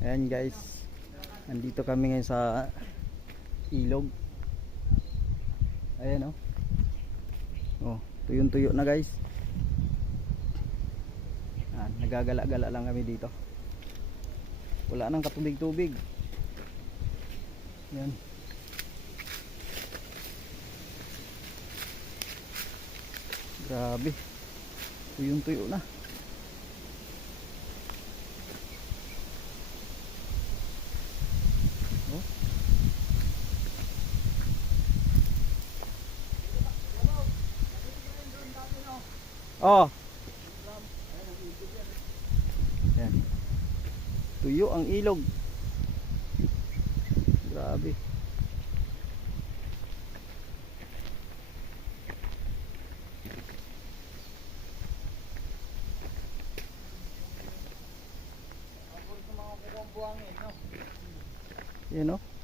Ayan guys, nandito kami ngayon sa ilog. Ayan oh. Oh, tuyong tuyo na guys. Nagagala-gala lang kami dito. Wala nang katubig-tubig. Yan. Grabe. Tuyong tuyo na. Oh. Yan. Tuyo ang ilog. Grabe. Yan oh.